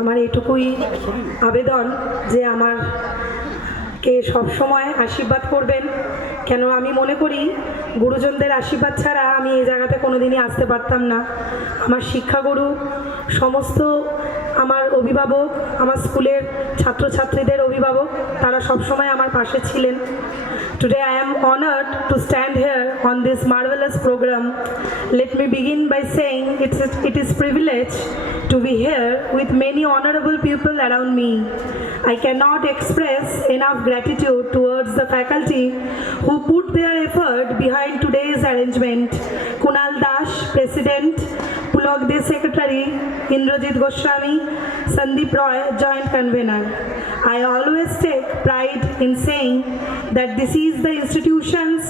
আমার এটুকুই আবেদন যে আমাকে সবসময় আশীর্বাদ করবেন, কেন আমি মনে করি গুরুজনদের আশীর্বাদ ছাড়া আমি এই জায়গাতে কোনোদিনই আসতে পারতাম না। আমার শিক্ষাগুরু, সমস্ত আমার অভিভাবক, আমার স্কুলের ছাত্রছাত্রীদের অভিভাবক, তারা সবসময় আমার পাশে ছিলেন। Today I am honored to stand here on this marvelous program. Let me begin by saying it is privilege to be here with many honorable people around me. I cannot express enough gratitude towards the faculty who put their effort behind today's arrangement. Kunal Dash, President, Pulok De Secretary, Indrajit Goswami, Sandeep Roy, Joint Convener. I always take pride in saying that this is the institutions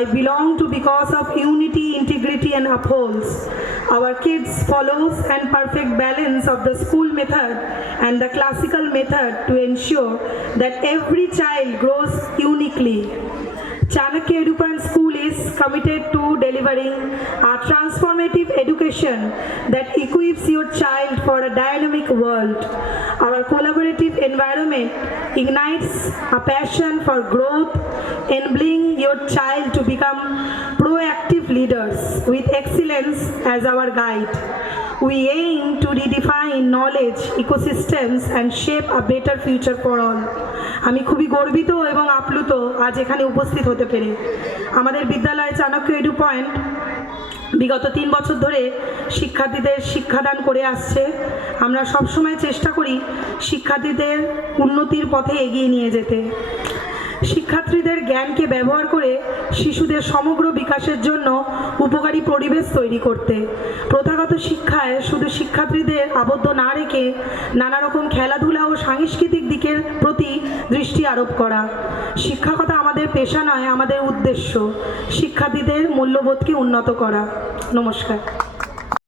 I belong to because of unity, integrity and upholds. Our kids follows and perfect balance of the school method and the classical method to ensure that every child grows uniquely. Chanakya EduPoint School is committed to delivering a transformative education that equips your child for a dynamic world. Our collaborative environment ignites a passion for growth, enabling your child to become proactive leaders with excellence as our guide. We aim to redefine knowledge ecosystems and shape a better future for all. আমি খুবই গর্বিত এবং আপ্লুত আজ এখানে উপস্থিত হতে পেরে। আমাদের বিদ্যালয় চাণক্য এডু পয়েন্ট বিগত 3 বছর ধরে শিক্ষার্থীদের শিক্ষাদান করে আসছে। আমরা সবসময় চেষ্টা করি শিক্ষার্থীদের উন্নতির পথে এগিয়ে নিয়ে যেতে, শিক্ষার্থীদের জ্ঞানকে ব্যবহার করে শিশুদের সমগ্র বিকাশের জন্য উপকারী পরিবেশ তৈরি করতে, প্রথাগত শিক্ষায় শুধু শিক্ষার্থীদের আবদ্ধ না রেখে নানা রকম খেলাধুলা ও সাংস্কৃতিক দিকের প্রতি দৃষ্টি আরোপ করা। শিক্ষকতা আমাদের পেশা নয়, আমাদের উদ্দেশ্য শিক্ষার্থীদের মূল্যবোধকে উন্নত করা। নমস্কার।